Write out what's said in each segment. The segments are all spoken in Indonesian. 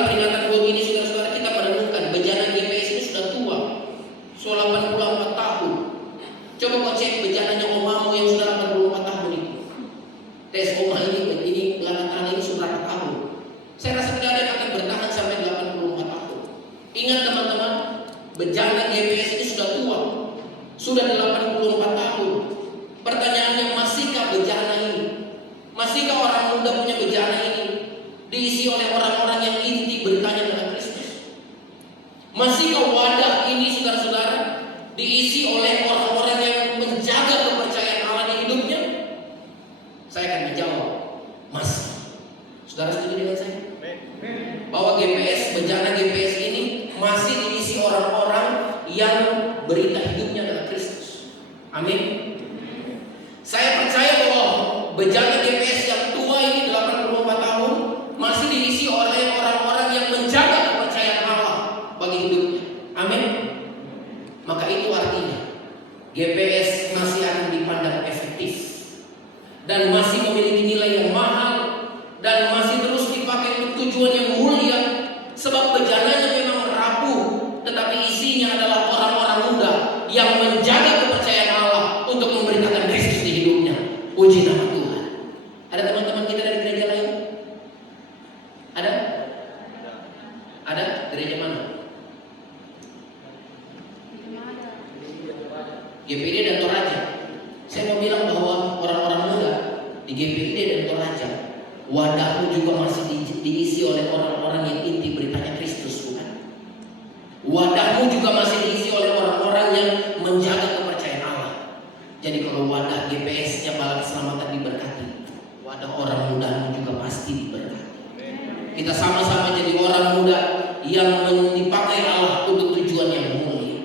dalam peringatan HUT ini saudara-saudara kita merenungkan bejana GPS ini sudah tua, sudah 84 tahun. Coba kau cek bejananya omamu yang sudah 84 tahun itu. Tes oma ini belakang ini sudah berapa tahun? Saya rasa tidak ada yang akan bertahan sampai 84 tahun. Ingat teman-teman, bejana GPS ini sudah tua, sudah 84 tahun. Pertanyaannya, masihkah bejana ini? Masihkah orang muda punya bejana ini diisi oleh orang-orang yang inti beritanya adalah Kristus? Masihkah wadah ini saudara-saudara diisi oleh orang-orang yang menjaga kepercayaan Allah di hidupnya? Saya akan menjawab, masih. Saudara setuju dengan saya? Bahwa bejana GPS ini masih diisi orang-orang yang berita hidupnya adalah Kristus. Amin. Saya percaya bahwa bejana GPS yang tua ini 84 tahun masih diisi oleh orang-orang yang menjaga kepercayaan Allah bagi hidupnya. Amin. Maka itu artinya GPS masih akan dipandang efektif dan masih memiliki nilai yang mahal dan masih terus dipakai untuk tujuan yang mulia, sebab bejananya memang rapuh, tetapi isinya adalah orang-orang muda yang menjaga kepercayaan Allah untuk memberitakan Kristus di hidupnya. Puji nama Tuhan. Ada teman-teman kita dari gereja lain? Ada? Ada? Gereja mana? GPD dan Toraja. Saya mau bilang bahwa orang-orang muda di GPD dan Toraja, wadahmu juga masih diisi oleh orang-orang yang inti beritanya Kristus, bukan? Wadahmu juga masih diisi oleh orang-orang yang menjaga kepercayaan Allah. Jadi kalau wadah GPS-nya Balai Keselamatan diberkati, wadah orang mudamu juga pasti diberkati. Kita sama-sama jadi orang muda yang dipakai Allah untuk tujuan yang mulia.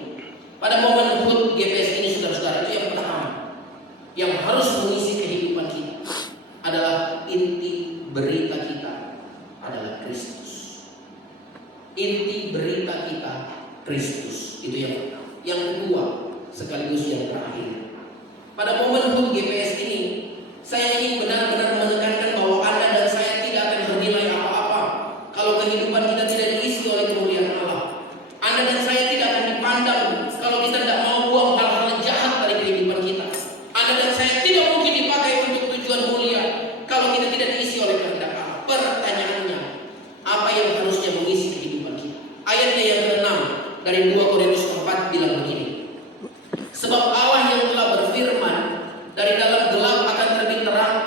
Pada momen HUT GPS ini saudara-saudara, itu yang pertama yang harus mengisi kehidupan kita adalah inti berita kita adalah Kristus. Inti berita kita Kristus, itu yang pertama. Yang kedua sekaligus yang terakhir, pada momen HUT GPS ini saya ingin benar-benar menekankan bahwa Anda dan saya tidak akan bernilai apa-apa kalau kehidupan kita tidak diisi oleh kemuliaan Allah. Anda dan saya tidak akan dipandang kalau kita tidak mau buang hal-hal jahat dari kehidupan kita. Anda dan saya tidak mungkin dipakai untuk tujuan mulia kalau kita tidak diisi oleh kehendak Allah. Pertanyaannya, apa yang harusnya mengisi kehidupan kita? Ayatnya yang ke-6 dari 2 Korintus 4 bilang begini. Sebab Allah yang telah berfirman, dari dalam gelap akan terbit terang,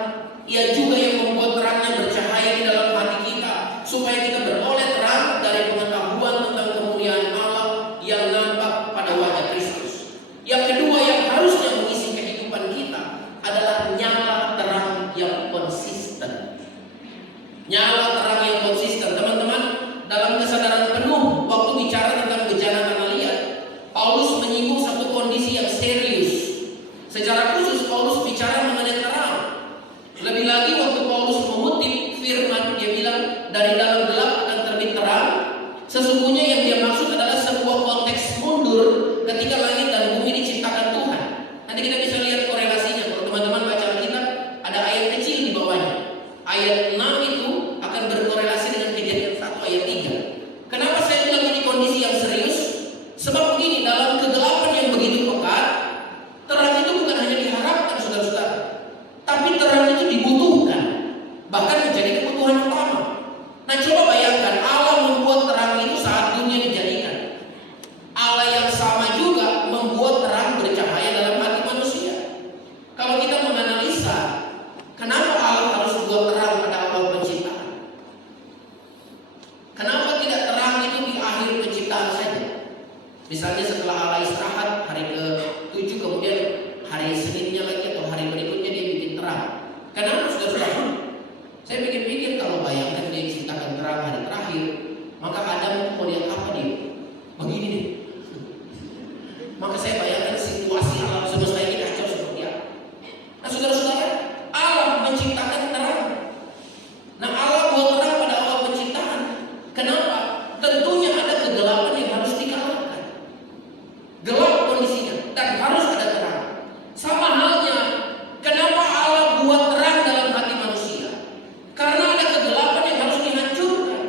Ia juga yang membuat terangnya bercahaya di dalam hati kita, supaya kita beroleh terang dari pengetahuan tentang kemuliaan Allah yang nampak pada wajah Kristus. Yang kedua yang harusnya mengisi kehidupan kita adalah nyala terang yang konsisten. Nyala terang yang konsisten. Teman-teman, dalam kesadaran penuh waktu bicara tentang bejana tanah liat, Paulus menyinggung satu kondisi yang serius. Secara khusus Paulus bicara mengenai terang. Lebih lagi waktu Paulus mengutip firman, dia bilang dari dalam gelap akan terbit terang. Sesungguhnya yang dia maksud adalah sebuah konteks mundur ketika langit dan bumi diciptakan Tuhan. Nanti kita bisa lihat korelasinya. Kalau teman-teman baca Alkitab, ada ayat kecil di bawahnya. Ayat 6 itu akan berkorelasi dengan Kejadian 1 ayat 3. Kenapa saya bilang ini kondisi yang serius? Sebab begini, dalam kegelapan yang begitu pekat, terang itu bukan hanya diharapkan saudara-saudara, tapi terang itu dibutuhkan, bahkan menjadi kebutuhan utama. Nah coba bayangkan, Allah membuat terang itu saat dunia dijadikan. Allah yang sama juga membuat terang bercahaya dalam hati manusia. Kalau kita menganalisa, kenapa Allah harus buat terang pada awal penciptaan? Kenapa tidak terang itu di akhir penciptaan saja? Misalnya setelah Allah istirahat hari ke-7, kemudian hari Seninnya lagi atau hari berikutnya dia bikin terang. Kenapa saudara-saudara? Saya pikir-pikir, kalau bayangkan dia ciptakan terang hari terakhir, maka Adam itu mau lihat apa dia? Begini deh. Maka saya bayangkan situasi alam semesta ini kacau seperti apa. Nah saudara-saudara, Allah menciptakan terang. Nah Allah buat terang pada awal penciptaan. Kenapa? Tentunya ada kegelapan yang harus dikalahkan. Gelap kondisinya dan harus ada terang. Sama halnya, kenapa Allah buat terang dalam hati manusia? Karena ada kegelapan yang harus dihancurkan.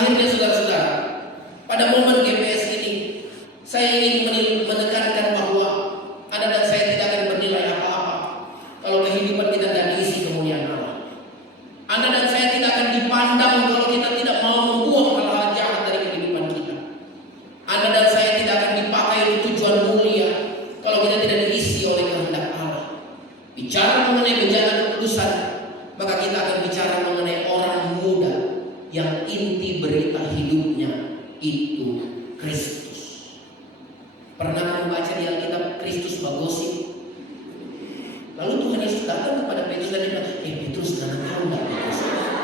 Akhirnya saudara-saudara, pada momen GPS ini, saya ingin menekankan bahwa Anda dan saya tidak akan bernilai apa-apa kalau kehidupan kita tidak diisi kemuliaan Allah. Anda dan saya tidak akan dipandang kalau kita tidak mau membuang hal-hal jahat dari kehidupan kita. Anda dan saya tidak akan dipakai untuk tujuan mulia kalau kita tidak diisi oleh kehendak Allah. Bicara mengenai bencana kekudusan, maka kita akan bicara mengenai orang muda yang inti berita hidupnya itu Kristus. Pernah membaca di Alkitab Kristus bergosip? Lalu Tuhan Yesus datang kepada Petrus dan bilang, Petrus, karena kau tidak Petrus.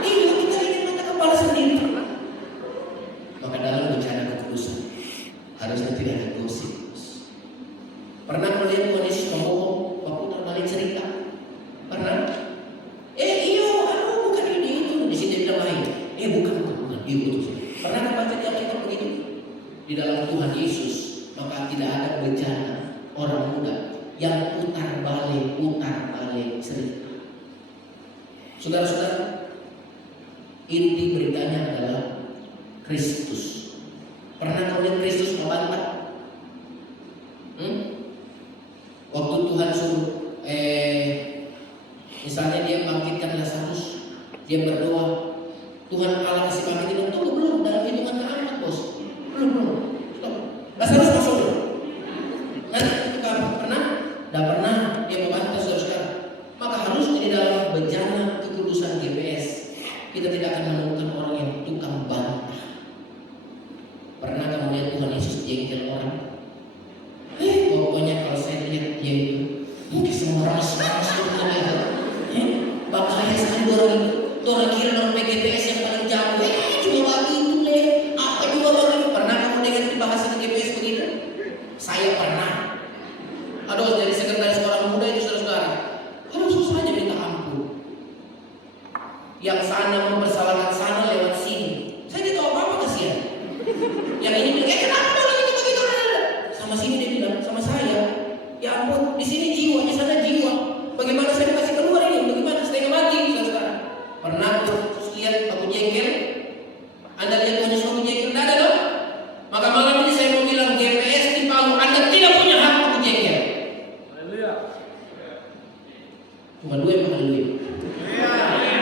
Iya, kita ingin mata kepala sendiri. Maka dalam bencana kekudusan harusnya tidak ada gosip. Pernah melihat Tuhan Yesus ngomong waktu terbalik cerita? Pernah? Iya, bukan ini itu. Di sini dia bilang lain. Bukan. Iya, betul. Pernah membaca di Alkitab begitu? Di dalam Tuhan Yesus, maka tidak ada bencana orang muda yang putar balik cerita. Saudara-saudara, inti beritanya adalah Kristus. Pernah kau lihat Kristus membantah? Waktu Tuhan suruh, misalnya dia bangkitkan Lazarus, dia berdoa, Tuhan Allah kasih bangkitin, tunggu belum, dalam hitungan keempat bos, belum, stop. Lazarus masuk dulu. Tidak pernah dia membantah saudara-saudara. Maka harusnya di dalam bencana kekudusan GPS kita tidak akan menemukan orang yang tukang bantah. Pernah kamu lihat Tuhan Yesus jengkel orang? Pokoknya kalau saya lihat dia itu mungkin semua orang bahaya sekali orang itu. Orang kira orang PGPS yang paling jago. Cuma bagi itu deh. Apa juga bagi? Pernah kamu dengar dibahas di GPS begitu? Saya pernah. Aduh, jadi sekretaris orang muda itu saudara-saudara, susahnya minta ampun. Yang sana mempersalahkan sana lewat sini. Saya tidak tahu apa-apa, kasihan. Yang ini bilang, kenapa orang itu begitu? Sama sini dia bilang, sama saya. Ya ampun, di sini jiwa, di sana jiwa. Bagaimana saya kasih keluar ini? Bagaimana setengah mati, saudara? Pernah terus lihat aku jengkel? Anda lihat Tuhan Yesus aku jengkel? Tidak ada dong? Maka malam ini saya mau bilang GPS di Palu, Anda tidak punya hak aku jengkel. Cuma dua yang haleluya.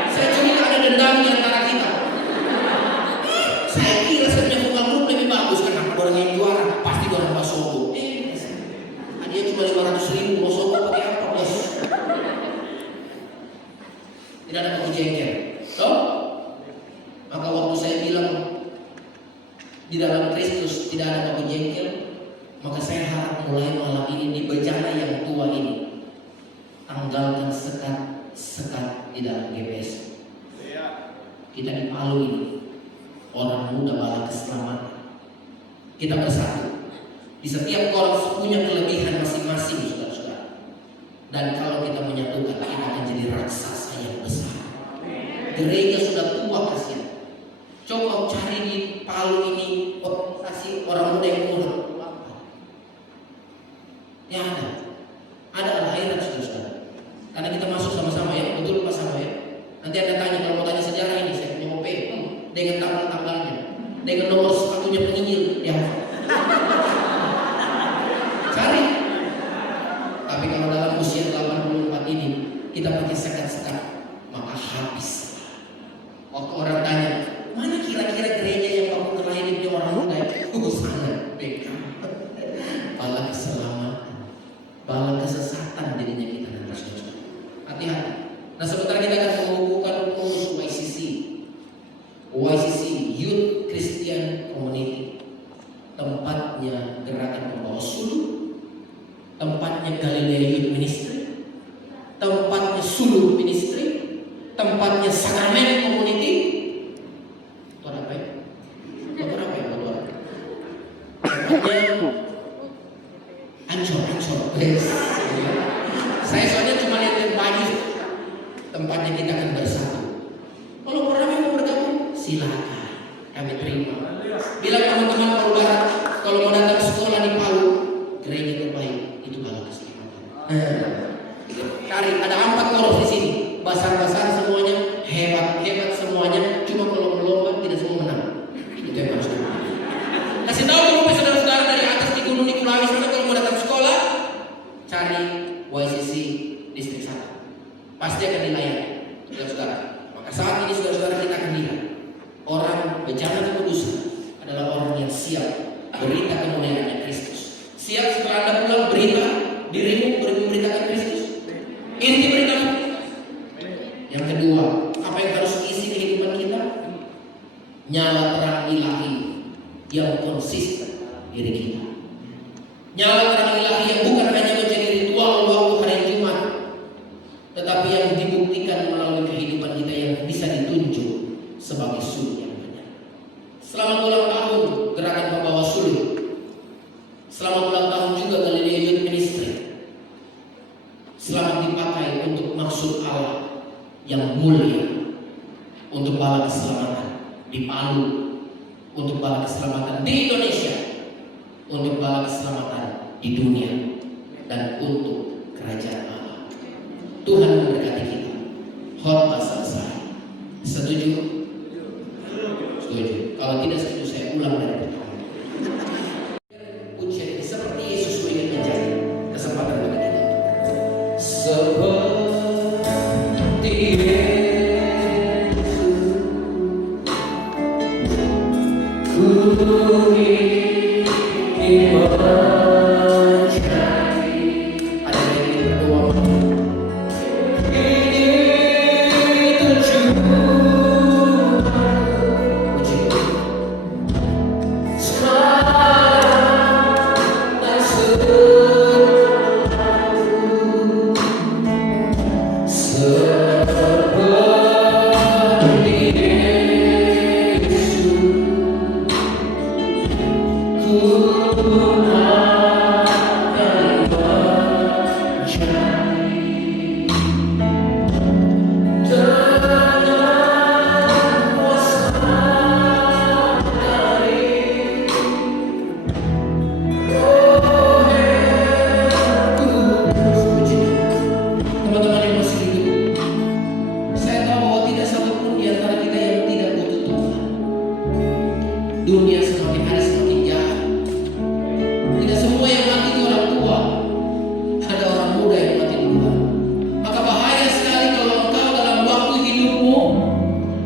Saya curiga ada dendam di antara kita. Saya kira saya punya bukan grup lebih bagus karena orang yang juara pasti orang Basoko. Dia cuma 500.000 Basoko pakai apa bos? Tidak ada aku jengkel. Toh? Maka waktu saya bilang di dalam Kristus tidak ada aku jengkel, maka saya harap mulai malam ini di bencana yang tua ini tanggalkan sekat di dalam GPS. Kita di Palu ini orang muda bala keselamatan. Kita bersatu. Di setiap orang punya kelebihan masing-masing, saudara-saudara. Dan kalau kita menyatukan, kita akan jadi raksasa yang besar. Gereja sudah tua kasihan. Coba cari di Palu ini organisasi orang muda yang muda. Ya ada akhirat saudara-saudara. Karena kita masuk sama-sama ya, betul Pak sama ya. Nanti Anda tanya, kalau mau tanya sejarah ini, saya punya OP dengan tanggal-tanggalnya, dengan nomor sepatunya penginjil, ya. Cari. Tapi kalau dalam usia 84 ini kita pakai sekat-sekat, maka habis. Waktu orang tanya, mana kira-kira gereja yang kamu terlayani di orang muda? Sana, BK. Bala keselamatan, bala kesesatan jadinya kita nanti saudara. Hati-hati. Nah sebentar kita akan mengukuhkan pengurus YCC Youth Christian Community. Tempatnya gerakan pembawa suluh, tempatnya Galilea Youth Ministry, tempatnya Suluh Ministry, tempatnya Sakramen Community. Itu apa ya? Tempatnya Ancol. Saya soalnya cuma lihat baju. Tempatnya kita akan bersatu. Kalau orang mau bergabung, silakan, kami terima. Bilang teman-teman Palu Barat, kalau mau datang sekolah di Palu, gereja terbaik itu Bala Keselamatan. Cari, ada 4 poros di sini, basar-basar semuanya, hebat semuanya. Cuma kalau melomba tidak semua menang. kekudusan adalah orang yang siap berita kemuliaannya Kristus. Siap setelah Anda pulang berita dirimu memberitakan Kristus. Inti berita. Yang kedua, apa yang harus isi kehidupan kita? Nyala terang ilahi yang konsisten diri kita. Nyala terang ilahi yang bukan hanya menjadi ritual waktu hari Jumat, tetapi yang dibuktikan melalui kehidupan kita yang bisa ditunjuk sebagai suluh yang benar. Selamat ulang tahun gerakan pembawa suluh. Selamat ulang tahun juga Galilea Youth Ministry. Selamat dipakai untuk maksud Allah yang mulia, untuk bala keselamatan di Palu, untuk bala keselamatan di Indonesia, untuk bala keselamatan di dunia, dan untuk kerajaan Allah. Tuhan memberkati kita. Khotbah selesai. Setuju? Setuju. Kalau tidak setuju, saya ulang dari pertama. Pujian ini seperti Yesus ingin menjadi kesempatan bagi kita. Seperti Yesus, ku ingin menjadi. Ada yang ingin berdoa? Dunia semakin hari semakin jahat. Tidak semua yang mati itu orang tua. Ada orang muda yang mati duluan. Maka bahaya sekali kalau engkau dalam waktu hidupmu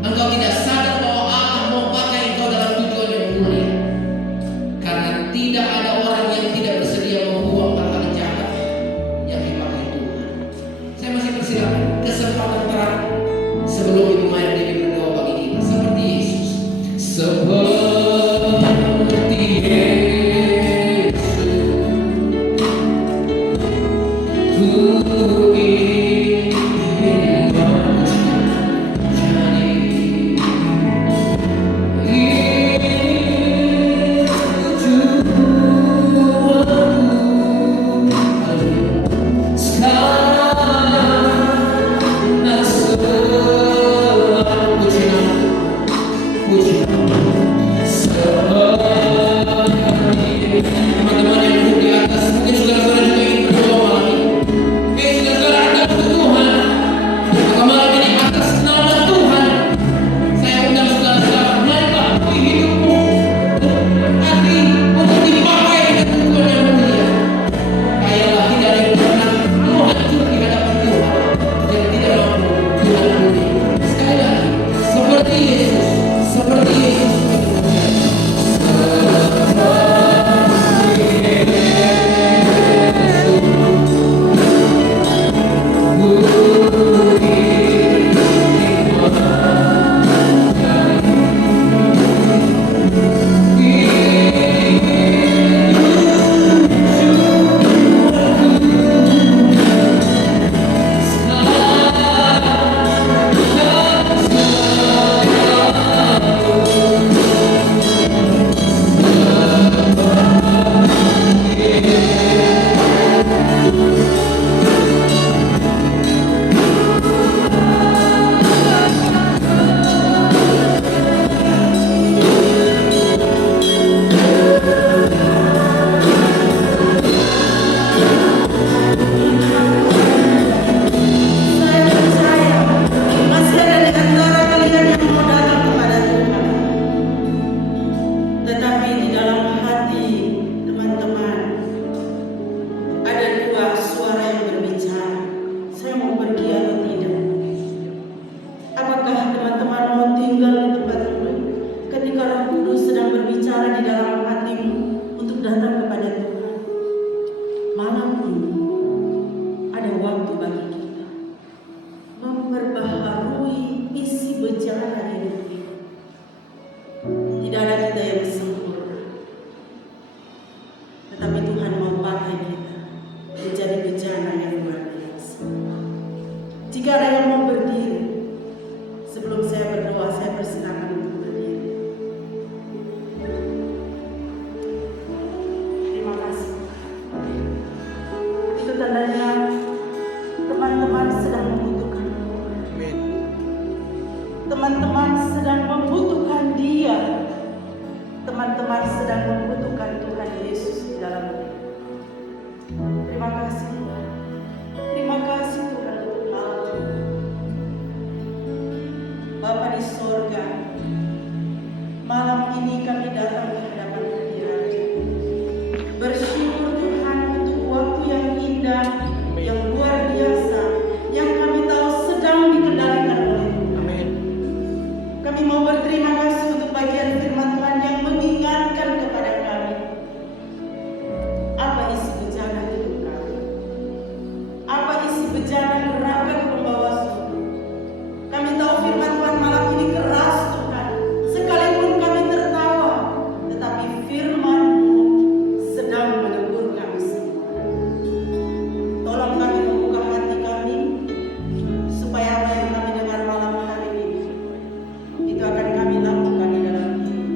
engkau tidak sadar bahwa Allah mau pakai engkau dalam tujuan yang mulia. Karena tidak ada orang yang tidak bersedia membuang hal-hal jahat yang dipakai Tuhan. Saya masih persilakan kesempatan terakhir sebelum Ibu Maya Dewi berdoa bagi kita seperti Yesus. Seperti teman-teman yang duduk di atas, mungkin saudara-saudara juga ingin berdoa malam ini. Saudara akan butuh Tuhan. Maka malam ini atas nama Tuhan, saya undang saudara-saudara, marilah akui hidupmu hati untuk dipakai dengan tujuan yang mulia. Kayalah tidak ada yang pernah mau hancur di hadapan Tuhan yang tidak mampu Tuhan punya. Sekali lagi, seperti Yesus, seperti Yesus. datang kepada Tuhan, malam ini ada waktu bagi kita memperbaharui isi berjalan hidup kita. Tidak ada kita yang sempurna, tetapi Tuhan mau pakai kita menjadi bejana yang luar biasa. Jika ada yang mau berdiri, sebelum saya berdoa, saya persilakan untuk berdiri. Terima kasih. Itu tandanya teman-teman sedang membutuhkan Tuhan. Teman-teman sedang membutuhkan Dia. Teman-teman sedang membutuhkan Tuhan Yesus di dalam hidup. Terima kasih. Terima kasih Tuhan untuk malam ini. Bapa di sorga, malam ini kami datang ke hadapan hadirat-Mu. Bersyukur Tuhan untuk waktu yang indah, yang luar biasa, yang kami tahu sedang dikendalikan oleh Tuhan. Kami mau berterima kasih untuk bagian firman Tuhan yang mengingatkan kepada kami apa isi bejana hidup kami, apa isi bejana gerakan pembawa surga. Kami tahu firman Tuhan malam ini keras Tuhan, sekalipun kami tertawa, tetapi firman-Mu sedang menegur kami semua. Tolong kami membuka hati kami, supaya apa yang kami dengar malam hari ini itu akan kami lakukan di dalam hidup.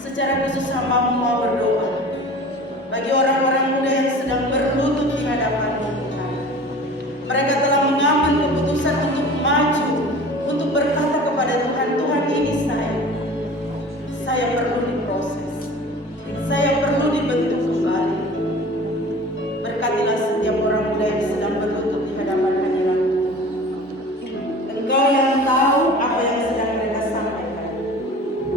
Secara khusus hamba-Mu mau berdoa bagi orang-orang muda yang sedang berlutut di hadapan-Mu Tuhan. Mereka telah mengambil keputusan untuk maju, untuk berkata kepada Tuhan, Tuhan ini saya perlu diproses, saya perlu dibentuk kembali. Berkatilah setiap orang muda yang sedang berlutut di hadapan hadirat-Mu. Engkau yang tahu apa yang sedang mereka sampaikan.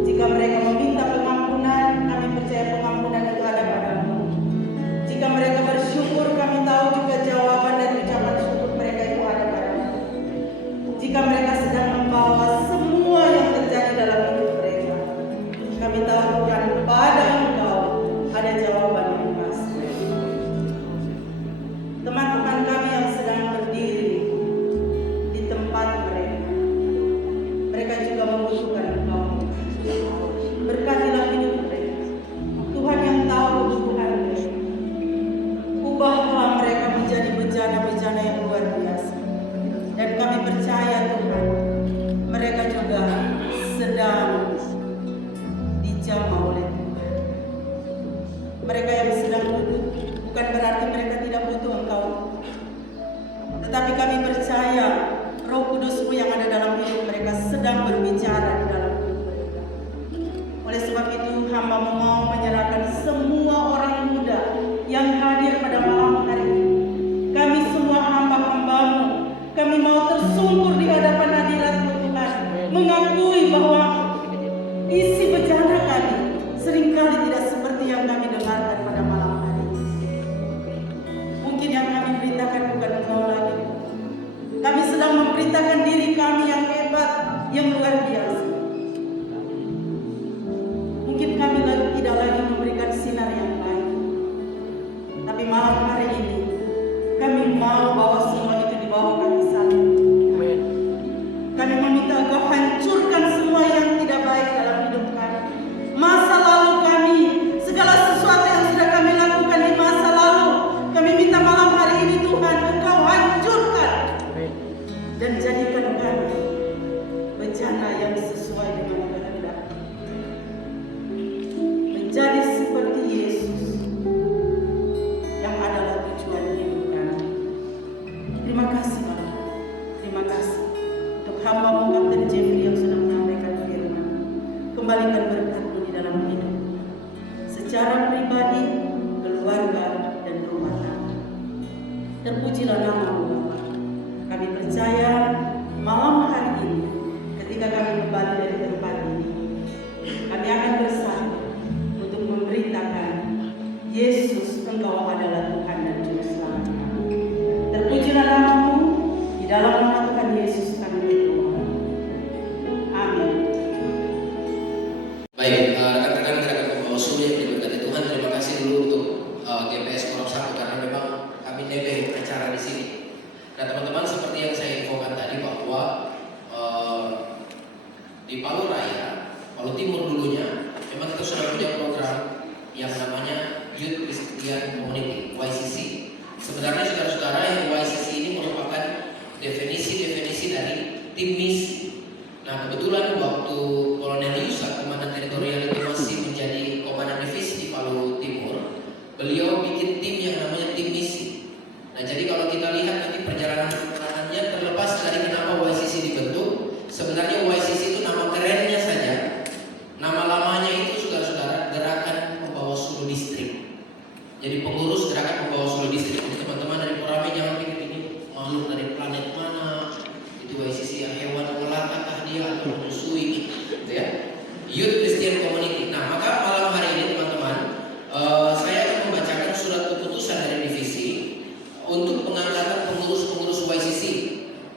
Jika mereka meminta pengampunan, kami percaya pengampunan itu ada pada-Mu. Jika mereka bersyukur, kami tahu juga jawaban dan ucapan syukur mereka itu ada pada-Mu. Jika mereka sedang membawa semua yang terjadi dalam hidup mereka, kami tahu Tuhan, pada Engkau ada jawaban yang pasti. Teman-teman kami yang sedang berdiri di tempat mereka juga membutuhkan Engkau. Berkatilah hidup mereka. Tuhan yang tahu kebutuhan mereka. Ubahlah mereka menjadi bejana-bejana yang luar biasa. Dan kami percaya Tuhan, mereka juga sedang dijamah oleh Tuhan. Mereka yang sedang duduk bukan berarti mereka tidak butuh Engkau, tetapi kami percaya Roh Kudus-Mu yang ada dalam hidup mereka sedang berbicara di dalam hidup mereka. Oleh sebab itu hamba-Mu mau menyerahkan semua orang muda yang hadir pada malam hari ini. Kami semua hamba-hamba-Mu, kami mau tersungkur di hadapan hadirat-Mu Tuhan, mengakui bahwa isi bejana kami seringkali tidak seperti yang kami dengarkan pada malam hari ini. Mungkin yang kami beritakan bukan Engkau lagi. Kami sedang memberitakan diri kami yang hebat, yang luar biasa. Mungkin kami tidak lagi memberikan sinar yang baik. Tapi malam hari ini, kami mau bawa semua itu di bawah kaki sana. Kami meminta Engkau hancurkan semua yang tidak baik dalam hidup kami. Masa lalu kami, segala sesuatu yang sudah kami lakukan di masa lalu, kami minta malam hari ini Tuhan, Engkau hancurkan. Dan jadikan kami bejana yang sesuai dengan kehendak. Menjadi seperti Yesus yang adalah tujuan hidup kami. Terima kasih Bapak. Terima kasih untuk hamba-Mu Kapten Jeffrey yang sudah menyampaikan firman. Kembalikan berkat-Mu di dalam hidup secara pribadi, keluarga, dan rumah tangga. Terpujilah nama-Mu Bapa. Kami percaya malam hari ini ketika kami kembali dari tempat ini, kami akan bersatu untuk memberitakan Yesus Engkau adalah Tuhan dan Juru Selamat kami. Terpujilah nama-Mu, di dalam nama Tuhan Yesus kami berdoa. Amin. Baik, rekan-rekan gerakan pembawa surga GPS Korok 1 karena memang kami nebeng acara di sini. Nah teman-teman, seperti yang saya infokan tadi bahwa di Palu Raya, Palu Timur dulunya, memang kita sudah punya program yang namanya Youth Christian Community (YCC). Sebenarnya saudara-saudara, yang YCC ini merupakan definisi dari tim misi. Nah kebetulan waktu Kolonel Yusak, Komandan Teritorial itu masih menjadi Komandan Divisi di Palu Timur, beliau bikin tim yang namanya tim misi. Nah jadi kalau kita lihat nanti perjalanannya, terlepas dari kenapa YCC dibentuk, sebenarnya YCC itu nama kerennya saja, nama lamanya itu saudara-saudara Gerakan Pembawa Suluh Distrik. Jadi pengurus Gerakan Pembawa Suluh Distrik. Jadi teman-teman dari Korame jangan pikir ini makhluk dari planet mana, itu YCC yang hewan melatakah dia atau menyusui gitu ya. Youth Christian Community. Nah maka malam hari ini teman-teman, saya akan membacakan surat keputusan dari divisi untuk pengangkatan pengurus-pengurus YCC.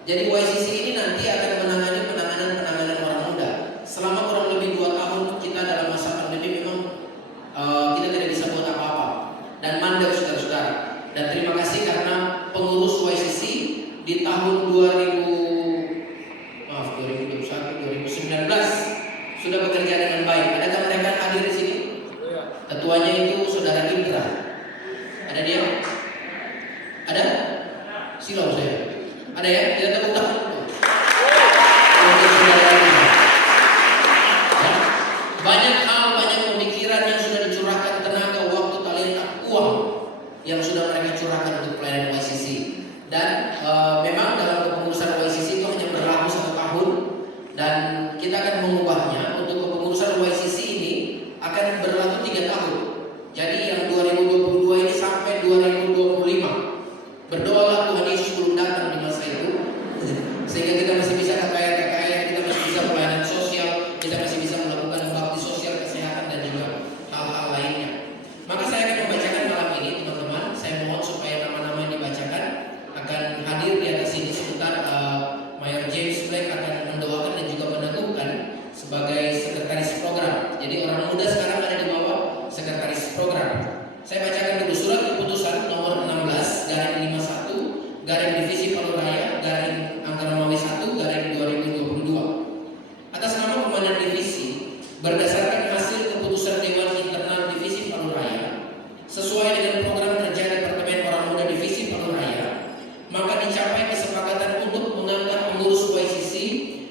Jadi YCC ini nanti akan menangani penanganan orang muda. Selama kurang lebih 2 tahun kita dalam masa pandemi memang kita tidak bisa buat apa-apa dan mandek saudara-saudara. Dan terima kasih karena pengurus YCC di tahun 2021 2019 sudah bekerja dengan baik. Adakah mereka hadir di sini? Ketuanya itu saudara Indra. Ada dia? Ada? Silau saya. Ada ya? Tidak tepuk tangan. Banyak hal, banyak pemikiran yang sudah dicurahkan, tenaga, waktu, talenta, uang yang sudah mereka curahkan untuk pelayanan YCC. Dan memang dalam kepengurusan YCC itu hanya berlaku 1 tahun dan kita akan mengubahnya untuk kepengurusan YCC ini akan berlaku 3 tahun. Jadi yang 2022 ini sampai 2025. Berdoalah Tuhan Yesus belum datang di masa itu, sehingga kita masih bisa KKR, kita masih bisa pelayanan sosial, kita masih bisa melakukan bakti sosial, kesehatan dan juga hal-hal lainnya. Maka saya akan membacakan malam ini teman-teman. Saya mohon supaya nama-nama yang dibacakan akan hadir di atas sini. Sebentar Mayor James Black akan mendoakan dan juga meneguhkan sebagai sekretaris program. Jadi orang muda sekarang ada di bawah sekretaris program. Saya bacakan dulu surat keputusan nomor 16/51 Divisi Palu Raya Angka Romawi 1 2022. Atas nama Komandan Divisi, berdasarkan hasil keputusan Dewan Internal Divisi Palu Raya, sesuai dengan program kerja Departemen Orang Muda Divisi Palu Raya, maka dicapai kesepakatan untuk mengangkat pengurus YCC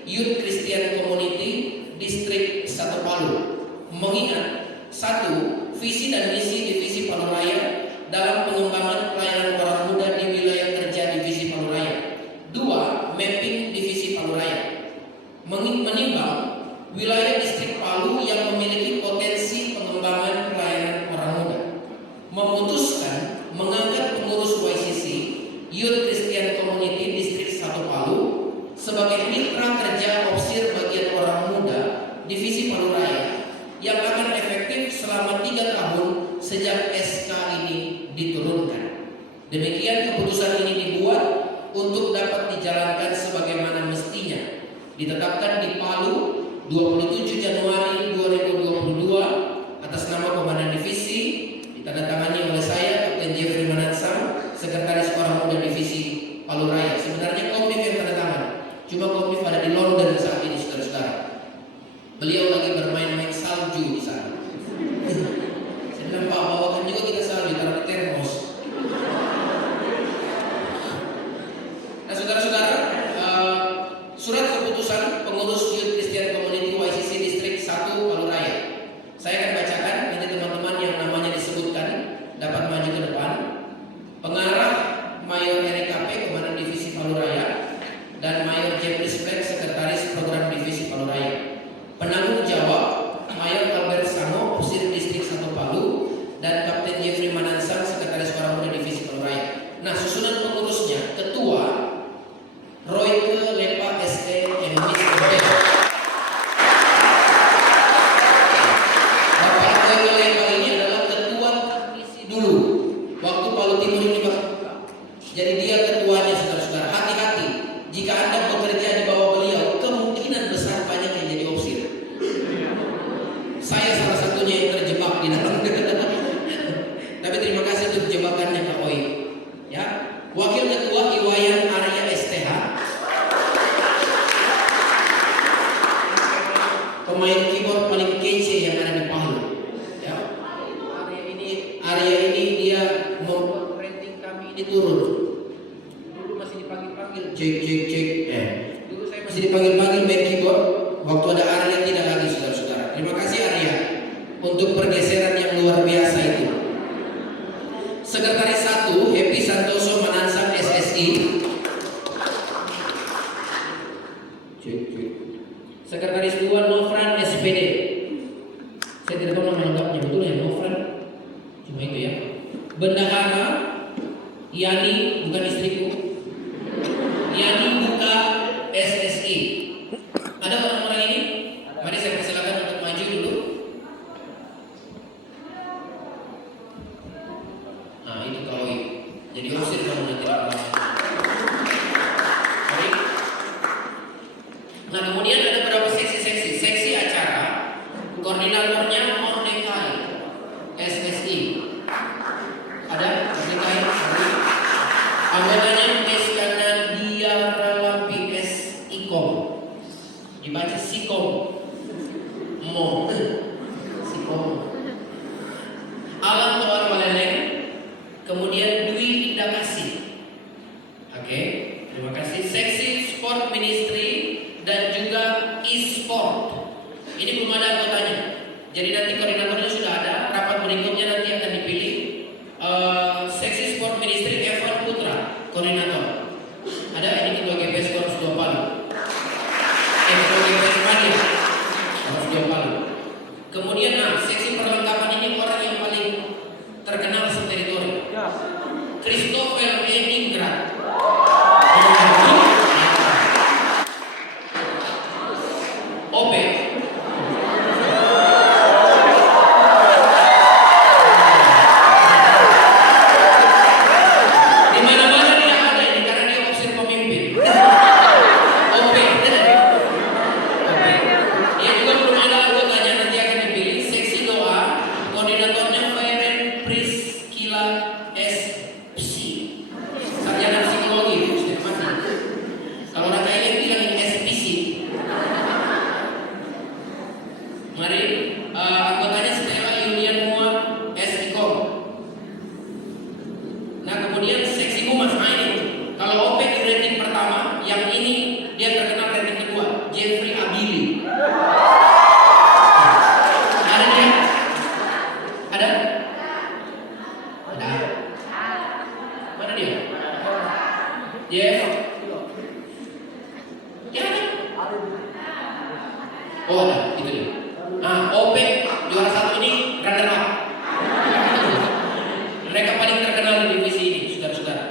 Youth Christian Community Distrik 1 Palu. Mengingat 1. Visi dan misi Divisi Palu Raya dalam pengembangan pelayanan orang muda di wilayah kerja Divisi Palu Raya. 2. Mapping Divisi Palu Raya. Menimbang wilayah distrik Palu yang memiliki potensi pengembangan pelayanan orang muda. Memutuskan mengangkat pengurus YCC Youth Christian Community Distrik 1 Palu sebagai mitra kerja opsir bagian orang muda Divisi Palu Raya yang akan efektif selama 3 tahun sejak SK ini diturunkan. Demikian keputusan ini dibuat untuk dapat dijalankan sebagaimana mestinya. Ditetapkan di Palu 27 Januari 2022 atas nama Komandan Divisi, ditandatangani oleh saya Kapten Jeffrey Manansam, Sekretaris Orang Muda Divisi Palu Raya. Sebenarnya Komdif yang tanda tangan, cuma Komdif ada di London saat ini saudara-saudara. Beliau lagi bermain-main salju di sana. Saya bilang, Pak, bawakan juga kita salju, taruh di termos. Nah saudara-saudara, surat keputusan pengurus Youth Christian Community YCC Distrik 1 pemain keyboard paling kece yang ada di Palu. Ya. Area ini dia membuat rating kami ini turun. Dulu masih dipanggil-panggil cek. Dulu saya masih dipanggil-panggil main keyboard. Waktu ada Arya tidak lagi, saudara-saudara. Terima kasih Arya untuk pergeseran yang luar biasa itu. Sekretaris 1 Happy Santoso Manansang SSI. Cek. Sekretaris 2 Nofran SPD. Saya tidak tahu nama lengkapnya, betul ya Nofran? Cuma itu ya. Bendahara Yani, bukan istriku. Yani Buka SSI. Ada orang-orang ini? Mari saya persilakan untuk maju dulu. Nah, itu kalau jadi usir kamu nanti lama. Baik. Nah, kemudian ada beberapa seksi. Seksi acara, koordinatornya Mordecai SSI. Ada Mordecai. Anggotanya Meska Nadia Ralapi S Ikom. Dibaca Sikom. Sikom. Alam Toar Waleleng. Kemudian Dwi Indah Kasih. Oke, terima kasih. Seksi Sport Ministry dan juga e-sport. Ini belum ada anggotanya. Jadi nanti koordinatornya sudah ada. Rapat berikutnya nanti akan dipilih. Seksi Sport Ministry Evan Putra, koordinator. Ada ini ketua GPS Korps 2 Palu. Ketua GPS Mania, Korps 2 Palu. Kemudian seksi perlengkapan ini orang yang paling terkenal seteritori. Christopher Eningrat. OP. Di mana-mana dia ada ini karena dia opsi pemimpin. OP. Dia juga belum ada anggotanya, nanti akan dipilih. Seksi doa, koordinatornya Feren Priskila SPC. Sarjana psikologi, kalau orang kaya bilang ini SPC. Mari, anggotanya Stella Yulian Mua SIKOM. Nah, kemudian seksi humas ini. Kalau OP di rating pertama, yang ini dia terkenal rating kedua, Jeffrey Abili. Ada dia? Ada? Ada. Mana dia? Jeff. Ya ada. Oh ada, itu dia. Nah, OP juara 1 ini runner up. Mereka paling terkenal di divisi ini, saudara-saudara.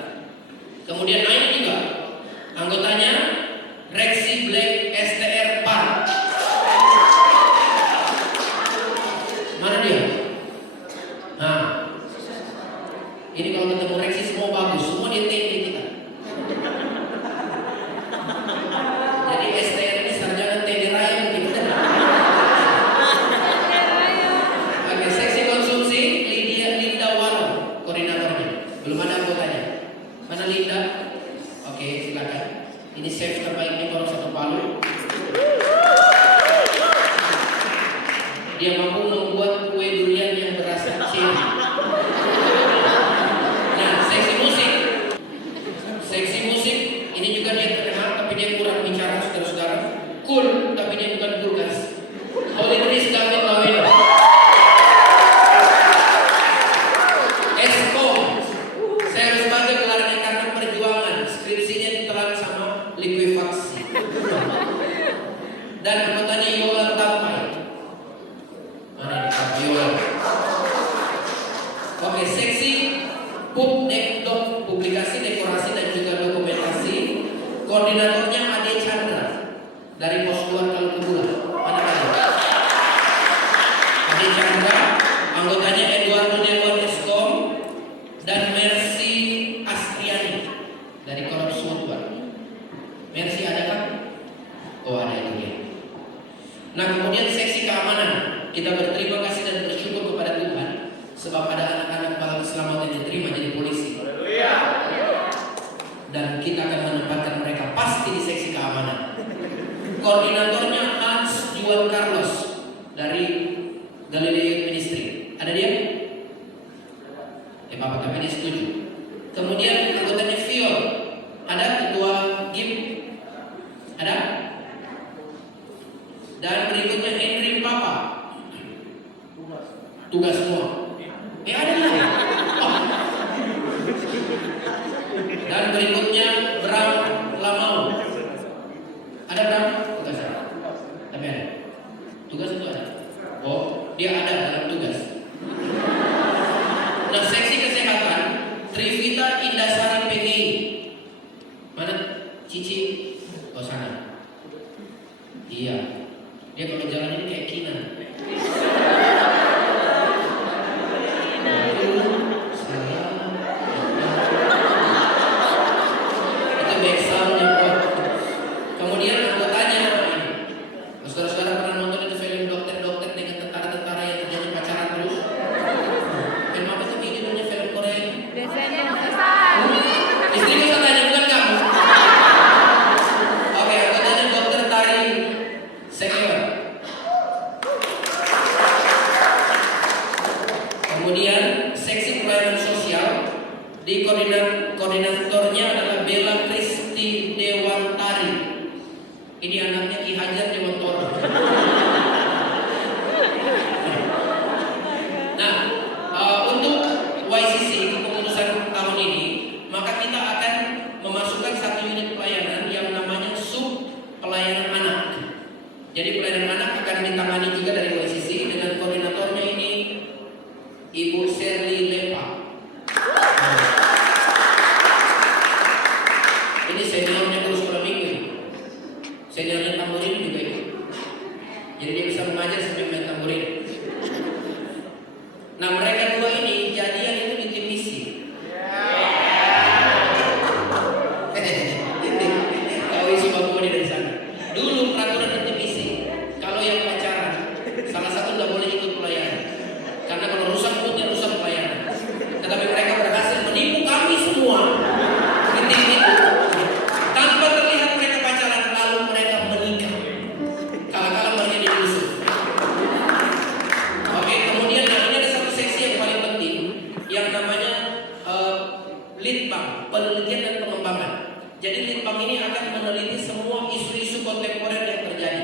Kemudian ini juga anggotanya Rexy Black STR Park. Mana dia? Nah, ini kalau ketemu Rexy semua bagus, semua dia TP kita. Jadi STR ini sarjana TD Raya mungkin. Oke, seksi konsumsi Linda Warung, koordinatornya. Belum ada anggotanya. Mana Linda? Oke, silakan. Ini chef terbaiknya Korps 1 Palu. Dia mampu membuat kue durian yang berasa cherry. Nah, seksi musik. Seksi musik ini juga dia terkenal, tapi dia kurang bicara, saudara-saudara. Cool, tapi dia bukan vulgas. Holy Tris David Laweno. Eskom. Saya harus baca gelarnya karena perjuangan. Skripsinya ditelan sama likuifaksi. Dan anggotanya Yolan Tampai. Mana ini Pak Yolan? Oke, seksi Pupdekdok, publikasi, dekorasi dan juga dokumentasi. Koordinatornya Ade Chandra dari Pos 2 Kalkubulan. Mana ada? Ade Chandra, anggotanya Eduardo Demon Eskom dan Mercy Astriani dari Korps 2. Mercy ada kan? Oh ada itu dia. Nah, kemudian seksi keamanan. Kita berterima kasih dan bersyukur kepada Tuhan sebab ada anak-anak bala keselamatan yang diterima jadi polisi. Dan kita akan menempatkan mereka pasti di seksi keamanan. Koordinatornya Hans Juan Carlos dari Galileo Ministry. Ada dia? Bapak kami setuju. Kemudian anggotanya Viol. Ada ketua GIM? Ada? Dan berikutnya Henry Papa. Tugas semua. Ada lah. Oh. Dan berikutnya Bram Lamau. Ada Bram? Tugas. Tapi ada. Tugas itu ada. Oh, dia ada dalam tugas. Nah, seksi kesehatan Trivita Indasari PGI. Mana Cici? Oh, sana. Iya. Dia kalau jalan ini kayak Kinan. Itu back sound-nya, bro. Kemudian anggotanya, saudara-saudara pernah nonton itu film dokter-dokter dengan tentara-tentara yang terjadi pacaran terus? Film apa tuh judulnya, film Korea? Istri bisa tanya, bukan kamu? Oke, anggotanya Dokter Tari Sekior. Kemudian seksi pelayanan sosial di koordinatornya adalah Bella Kristi Dewantari. Ini anaknya Ki Hajar Dewantoro. Nah, untuk YCC kepengurusan tahun ini, maka kita akan memasukkan satu unit pelayanan yang namanya sub pelayanan anak. Jadi pelayanan anak akan ditangani juga dari YCC dengan koordinatornya ini Ibu Sherly Lepa. Ini seniornya guru sekolah minggu. Seniornya tamburin juga ini. Jadi dia bisa mengajar sambil main tamburin. Nah, mereka dua ini jadian itu di tim misi. Tahu isi baku dari sana. Dulu peraturan di tim misi, kalau yang pacaran, salah satu tidak boleh ikut pelayanan. Karena kalau rusak moodnya rusak pelayanan. Tetapi mereka berhasil menipu kami semua di tim itu. Tanpa terlihat mereka pacaran, lalu mereka menikah. Kala-kala mereka diusir. Oke, kemudian ini ada satu seksi yang paling penting, yang namanya Litbang, penelitian dan pengembangan. Jadi Litbang ini akan meneliti semua isu-isu kontemporer yang terjadi,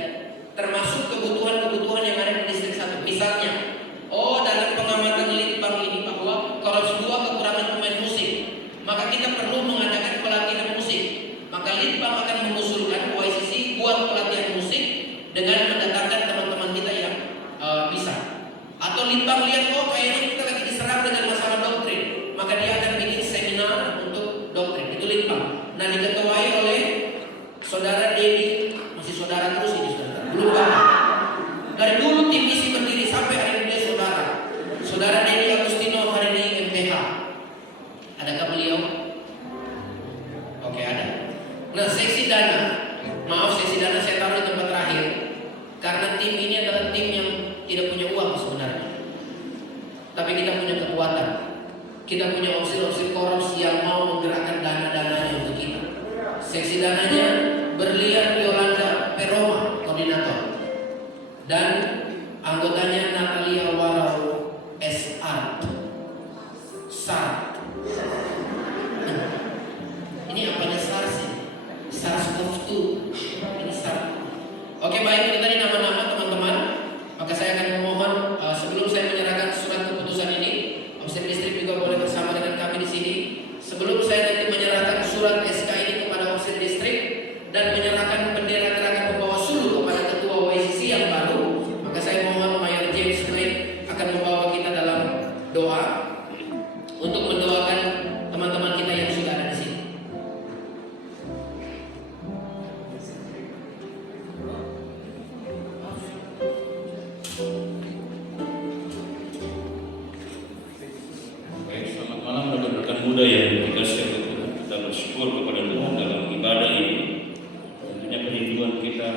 termasuk kebutuhan-kebutuhan yang ada di distrik 1. Misalnya, dalam pengamatan Litbang ini bahwa Korps 2 kekurangan pemain musik, maka kita perlu mengadakan pelatihan musik. Maka Litbang akan mengusulkan YCC buat pelatihan musik dengan mendatangkan teman-teman kita yang bisa. Atau Litbang lihat, kayaknya kita lagi diserang dengan masalah doktrin, maka dia akan bikin seminar untuk doktrin. Itu Litbang. Nah, diketuai oleh Saudara Dedi, masih saudara terus ini saudara. Belum banget. Dari dulu tim misi berdiri sampai hari ini dia saudara. Saudara Dedi Agustino hari ini MPH. Adakah beliau? Oke, ada. Nah, seksi dana. Maaf, seksi dana saya taruh di tempat terakhir. Karena tim ini adalah tim yang tidak punya uang sebenarnya. Tapi kita punya kekuatan. Kita punya opsi-opsi korps yang mau menggerakkan dana-dananya untuk kita. Seksi dananya Berlian Yolanda Peroma, koordinator. Dan anggotanya Natalia Warau SR. SAR. Ini apanya SAR sih? SARS-CoV-2. Ini SAR. Oke, baik, ini tadi nama-nama teman-teman. Maka saya akan memohon sebelum saya menyerahkan surat keputusan ini, Omset Distrik juga boleh bersama dengan kami di sini. Sebelum saya nanti menyerahkan surat SK ini kepada Omset Distrik dan menyerahkan bendera gerakan pembawa sulu kepada Ketua YCC yang baru, maka saya mohon Mayor James Craig akan membawa kita dalam doa untuk mendoakan teman-teman kita yang sudah ada di sini. Baik, selamat malam rekan-rekan muda yang dikasih Tuhan. Kita bersyukur kepada Tuhan dalam ibadah ini. Tentunya kerinduan kita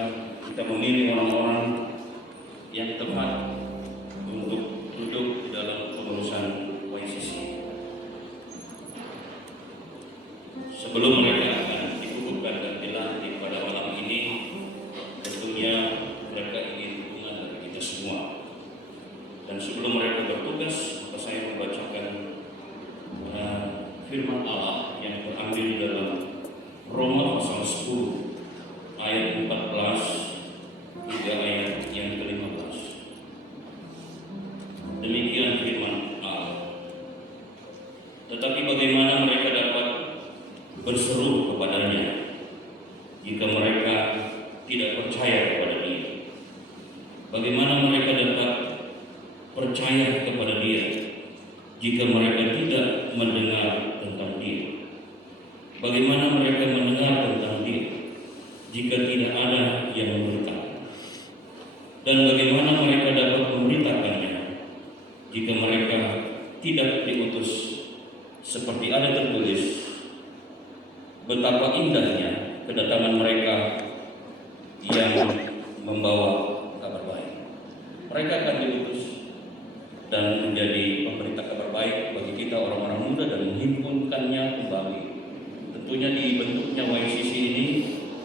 memilih orang-orang yang tepat untuk duduk di dalam pengurusan YCC. Sebelum mereka akan dikukuhkan dan dilantik pada malam ini, tentunya mereka ingin dukungan dari kita semua. Dan sebelum mereka bertugas, maka saya membacakan firman Allah yang terambil dalam Roma pasal 10 ayat 14 hingga ayat yang ke-15. Demikian firman Allah. Tetapi bagaimana mereka dapat berseru kepadanya jika mereka tidak percaya kepada Dia? Bagaimana mereka dapat percaya kepada Dia jika mereka tidak mendengar tentang Dia? Bagaimana mereka mendengar tentang Dia jika tidak ada yang memberitakan? Dan bagaimana mereka dapat memberitakannya jika mereka tidak diutus? Seperti ada tertulis, betapa indahnya kedatangan mereka yang membawa kabar baik. Mereka akan diutus dan menjadi pemberita kabar baik bagi kita orang-orang muda dan menghimpunkannya kembali. Tentunya di bentuknya YCC ini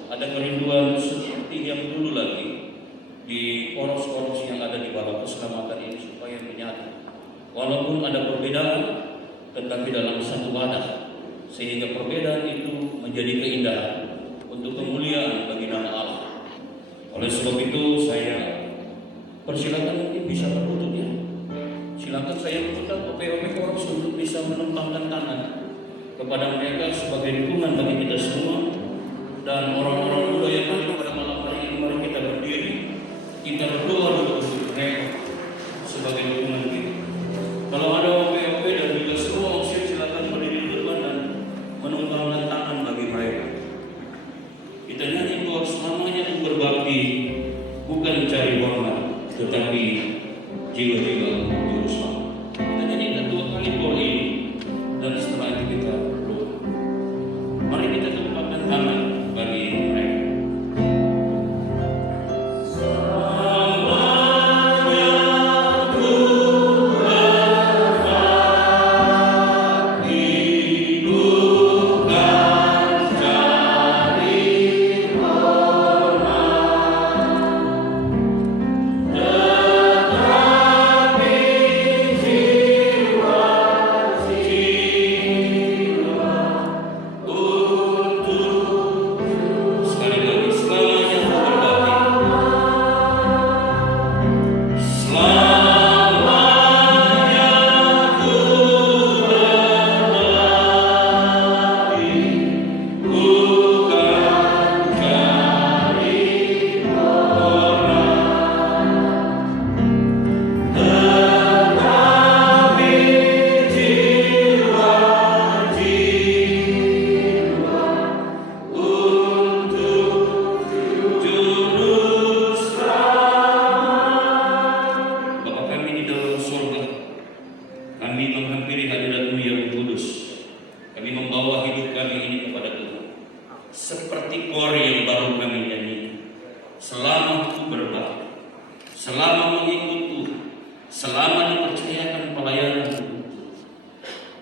ada kerinduan seperti yang dulu lagi di poros-poros yang ada di bawah keselamatan ini supaya menyatu. Walaupun ada perbedaan, tetapi dalam satu wadah, sehingga perbedaan itu menjadi keindahan untuk kemuliaan bagi nama Allah. Oleh sebab itu saya persilakan mungkin bisa berlutut ya. Silakan saya mengundang OP-OP Poros untuk bisa menumpangkan tangan kepada mereka sebagai dukungan bagi kita semua. Dan orang-orang muda yang hadir pada malam hari ini, mari kita berdiri, kita berdoa untuk mereka sebagai dukungan kita. Kalau ada OP-OP dan juga semua usia, silakan berdiri di depan dan menumpangkan tangan bagi mereka. Kita nyanyi bahwa selamanya untuk berbakti bukan mencari hormat, tetapi jiwa-jiwa juru selamat. Kita nyanyikan 2 kali doa ini dan setelah itu kita berdoa. Mari kita tumpahkan tangan bagi mereka.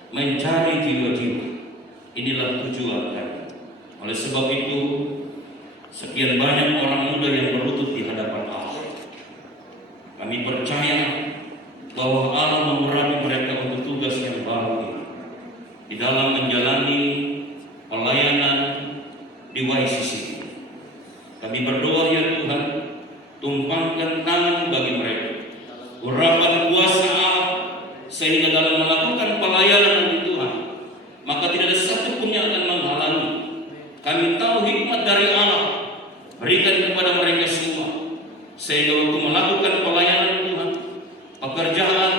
Mencari jiwa-jiwa, inilah tujuan kami. Oleh sebab itu, sekian banyak orang muda yang berlutut di hadapan Allah. Kami percaya bahwa Allah memberkati mereka untuk tugas yang baru ini, di dalam menjalani pelayanan di YCC. Kami berdoa ya Tuhan, tumpangkan tangan bagi mereka, urapan kuasa Allah, sehingga dalam melakukan pelayanan di Tuhan, maka tidak ada satu pun yang akan menghalangi. Kami tahu hikmat dari Allah berikan kepada mereka semua, sehingga waktu melakukan pelayanan Tuhan, pekerjaan,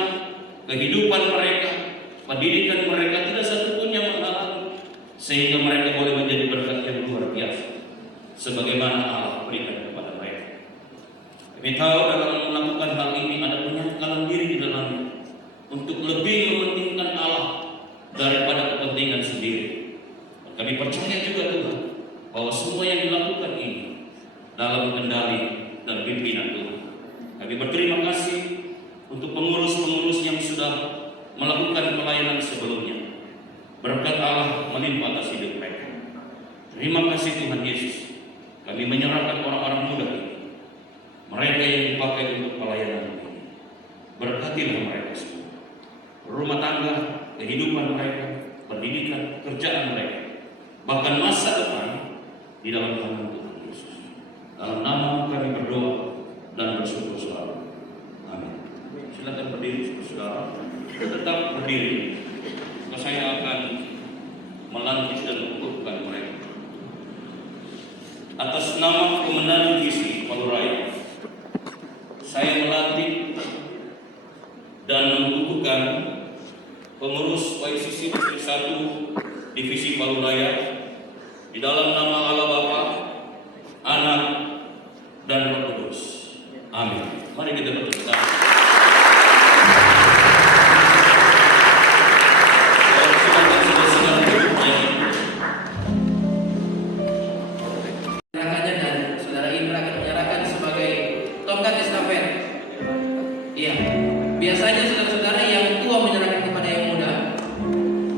kehidupan mereka, pendidikan mereka, tidak satu pun yang menghalangi, sehingga mereka boleh menjadi berkat yang luar biasa, sebagaimana Allah berikan kepada mereka. Kami tahu dalam melakukan hal ini ada penyangkalan diri di dalamnya, untuk lebih mementingkan Allah daripada kepentingan sendiri. Kami percaya juga Tuhan bahwa semua yang dilakukan ini dalam kendali dan pimpinan Tuhan. Kami berterima kasih untuk pengurus-pengurus yang sudah melakukan pelayanan sebelumnya. Berkat Allah melimpah atas hidup mereka. Terima kasih Tuhan Yesus. Kami menyerahkan orang-orang muda ini, mereka yang dipakai untuk pelayanan ini. Berkati bahkan masa depan di dalam tangan Tuhan Yesus. Dalam nama kami berdoa dan bersyukur selalu. Amin. Silakan berdiri saudara. Tetap berdiri. Saya akan melantik dan mengukuhkan mereka. Atas nama kemenangan visi Paluraya, saya melantik dan mengukuhkan pengurus YCC Distrik 1 Divisi Paluraya di dalam nama Allah Bapa, Anak, dan Roh Kudus. Amin. Mari kita bertepuk tangan. Menyerahkannya dan saudara Indra akan menyerahkan sebagai tongkat estafet. Iya, biasanya saudara-saudara yang tua menyerahkan kepada yang muda,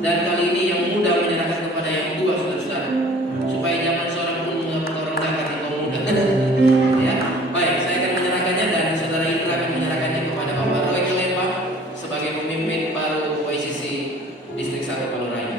dan kali ini yang muda menyerahkan kepada yang tua, saudara-saudara, supaya jangan seorang pun merendahkan yang muda. Ya, baik, saya akan menyerahkannya dan saudara Indra akan menyerahkannya kepada Bapak Roy Kelemba sebagai pemimpin baru YCC Distrik 1 Paluraya.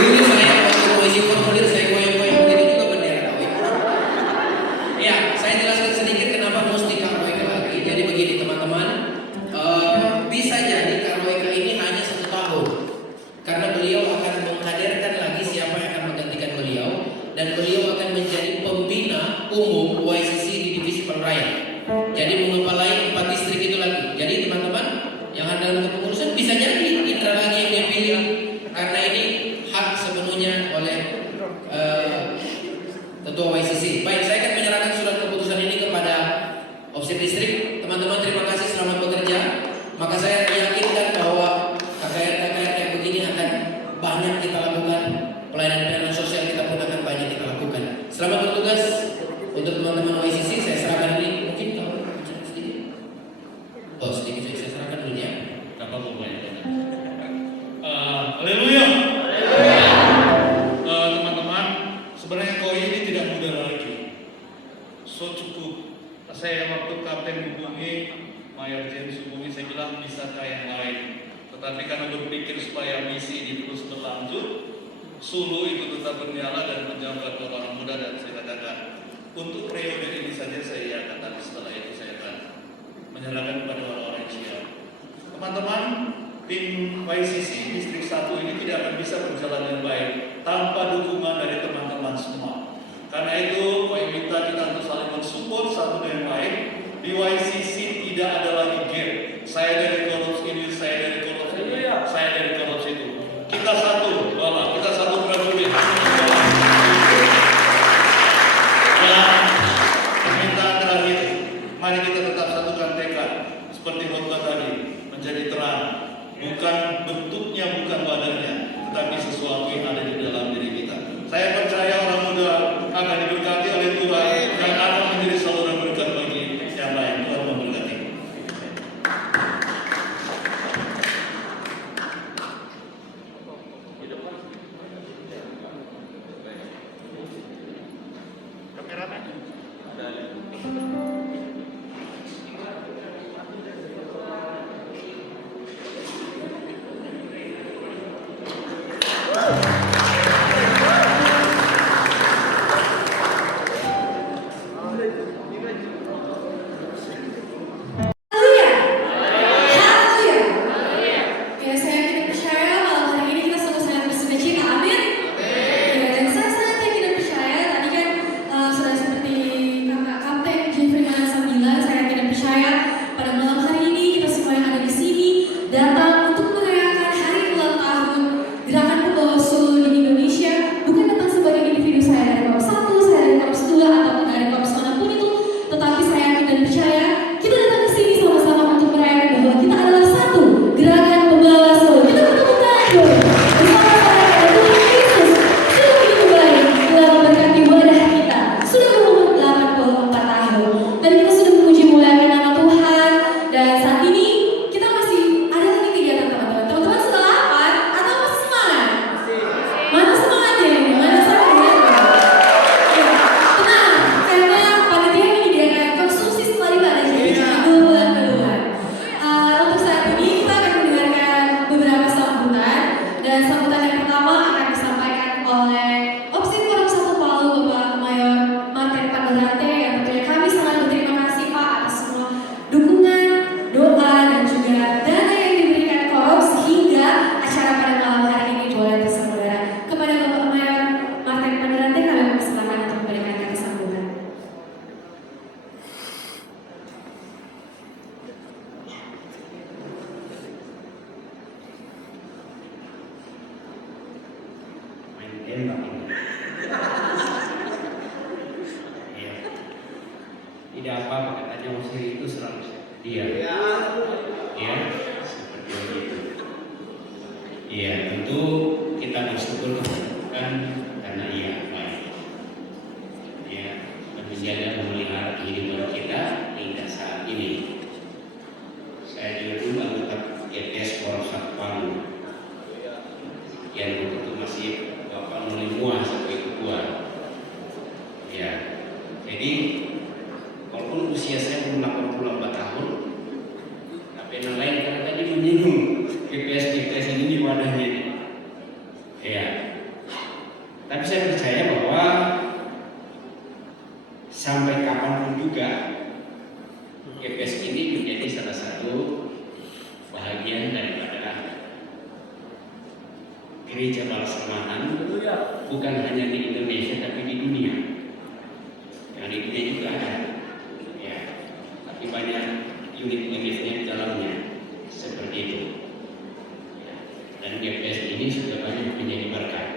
Dulu saya waktu mengisi formulir saya goyang-goyang begitu juga bendera KWK. Ya, saya jelaskan sedikit kenapa mesti KWK lagi. Jadi begini teman-teman, bisa jadi KWK ini hanya 1 tahun, karena beliau akan menghadirkan lagi siapa yang akan menggantikan beliau, dan beliau akan menjadi pembina umum YCC di Divisi Paluraya. Jadi mengepalai 4 distrik itu lagi. Jadi teman-teman yang ada dalam kepengurusan bisa jadi Indra lagi yang dia pilih, karena ini hak sepenuhnya oleh ketua YCC. Baik, saya akan menyerahkan surat keputusan ini kepada Opsip Distrik. Teman-teman terima kasih, selamat bekerja. Maka saya yakinkan bahwa KKR kayak begini akan banyak kita lakukan, pelayanan sosial kita pun akan banyak kita lakukan. Selamat bertugas untuk teman-teman YCC. Saya serahkan ini, mungkin kalau sedikit. Oh sedikit saya serahkan dulu ya. Tak apa-apa banyak. Haleluya. Teman-teman, sebenarnya koi ini tidak mudah lagi. So cukup. Saya waktu kapten hubungi, Mayor James hubungi, saya bilang bisa kayak yang lain. Tetapi karena berpikir supaya misi ini terus berlanjut, Sulu itu tetap bernyala dan menjabat orang muda, dan saya katakan untuk periode ini saja saya iakan, tapi setelah itu saya akan menyerahkan kepada orang-orang yang siap. Teman-teman, tim YCC Distrik 1 ini tidak akan bisa berjalan dengan baik tanpa dukungan dari teman-teman semua. Karena itu, saya minta kita untuk saling mensupport satu dengan lain. Di YCC tidak ada lagi gap. Saya dari korupsi ini, saya dari korupsi ini, saya dari korupsi itu. Kita satu, kita satu prajurit. Dan permintaan terakhir, mari kita tetap satukan tekad seperti khotbah tadi, menjadi terang. Bukan bentuknya, bukan badannya, tetapi sesuatu yang ada di dalam diri kita. Saya percaya orang muda akan diberkati oleh Tuhan dan akan menjadi saluran berkat bagi yang lain. Tuhan memberkati. Kameramen. Ya, tentu kita bersyukur kepada Tuhan karena Ia baik. Ya, dan menjaga memelihara kehidupan kita hingga saat ini. Saya juga dulu anggota GPS Polres Palu. Yang waktu itu masih Bapak Mulimua sampai ketua. Ya, jadi walaupun usia saya belum 84 tahun, tapi yang lain karena tadi menyinggung GPS ini di wadahnya. Ya, tapi saya percaya bahwa sampai kapanpun juga GPS ini menjadi salah satu bahagian daripada gereja Balasemahan, bukan hanya di Indonesia tapi di dunia. Yang di dunia juga ada, ya. Tapi banyak unit-unitnya di dalamnya seperti itu. Ya. Dan GPS ini sudah banyak menjadi berkat.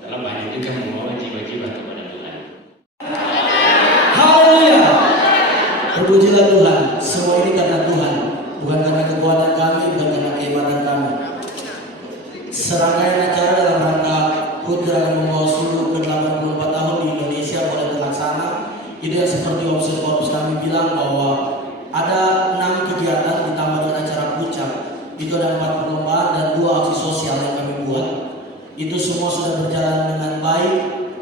Dalam banyak juga membawa jiwa-jiwa kepada Tuhan. Haleluya. Terpujilah Tuhan. Semua ini karena Tuhan, bukan karena kekuatan kami, bukan karena kehebatan kami. Serangkaian acara dalam rangka HUT Gerakan Membawa Suluh ke-84 tahun di Indonesia mulai terlaksana. Itu yang seperti Obser Corpus kami bilang bahwa ada 6 kegiatan ditambah dengan acara puncak. Itu ada 4 perlombaan dan 2 aksi sosial yang kami buat. Itu semua sudah berjalan dengan baik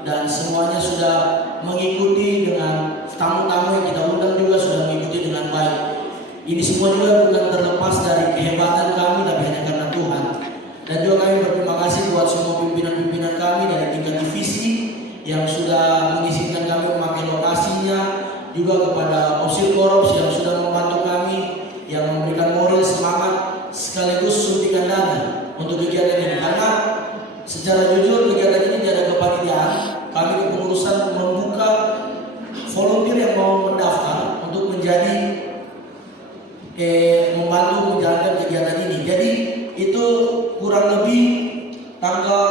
dan semuanya sudah mengikuti dengan tamu-tamu yang kita undang juga sudah mengikuti dengan baik. Ini semua juga bukan terlepas dari kehebatan kami tapi hanya karena Tuhan. Dan juga kami berterima kasih buat semua pimpinan-pimpinan kami dari tingkat divisi yang sudah mengizinkan kami memakai lokasinya, juga kepada Obser Corps yang sudah membantu kami, yang memberikan moral semangat sekaligus suntikan dana untuk kegiatan ini. Karena secara jujur kegiatan ini tidak ada kepanitiaan, kami kepengurusan membuka volunteer yang mau mendaftar untuk menjadi membantu menjalankan kegiatan ini. Jadi itu kurang lebih tanggal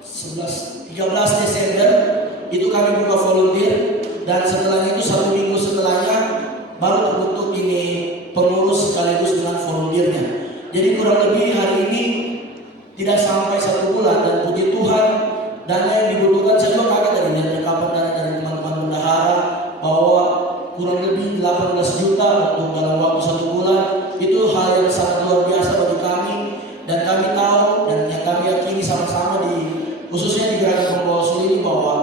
13 Desember itu kami buka volunteer dan setelahnya itu 1 minggu setelahnya baru terbentuk ini pengurus sekaligus dengan volunteernya. Jadi kurang lebih hari ini tidak sampai 1 bulan dan puji Tuhan dana yang dibutuhkan saya juga kaget tadi dari rekapan dana dari teman-teman bendahara bahwa kurang lebih 18 juta untuk dalam waktu 1 bulan. Itu hal yang sangat luar biasa bagi kami dan kami tahu dan yang kami yakini sama-sama di khususnya di Gerakan Membawa Suluh ini bahwa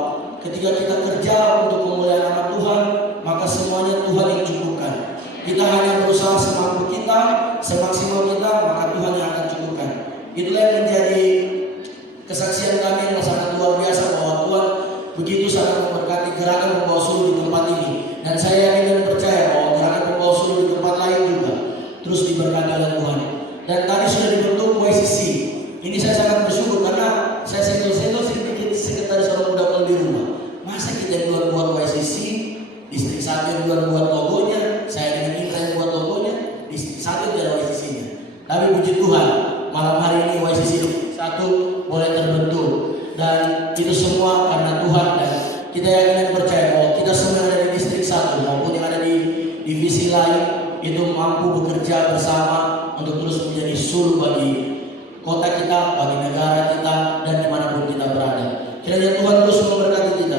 ketika kita kerja untuk kemuliaan nama Tuhan maka semuanya Tuhan yang cukupkan. Kita hanya berusaha semampu kita, semaksimal kita, maka Tuhan yang akan cukupkan. Itulah yang menjadi kesaksian kami yang sangat luar biasa bahwa Tuhan begitu sangat memberkati Gerakan Membawa Suluh di tempat ini. Dan saya yakin dan percaya bahwa Gerakan Membawa Suluh di tempat lain juga terus diberkati oleh Tuhan. Dan tadi sudah dibentuk YCC. Ini saya sangat bersyukur karena saya sentuh sedikit sekretaris orang muda kalau di rumah. Masa kita duluan buat YCC, distrik 1 yang duluan buat logonya, saya dengan Indra yang buat logonya, distrik 1 tidak ada YCC-nya. Tapi puji Tuhan, malam hari ini YCC 1 boleh terbentuk dan itu semua karena Tuhan dan kita yakin dan percaya bahwa kita semua yang ada di distrik 1 maupun yang ada di divisi lain itu mampu bekerja bersama untuk terus menjadi sul bagi kota kita, bagi negara kita dan dimanapun kita berada. Kiranya Tuhan terus memberkati kita.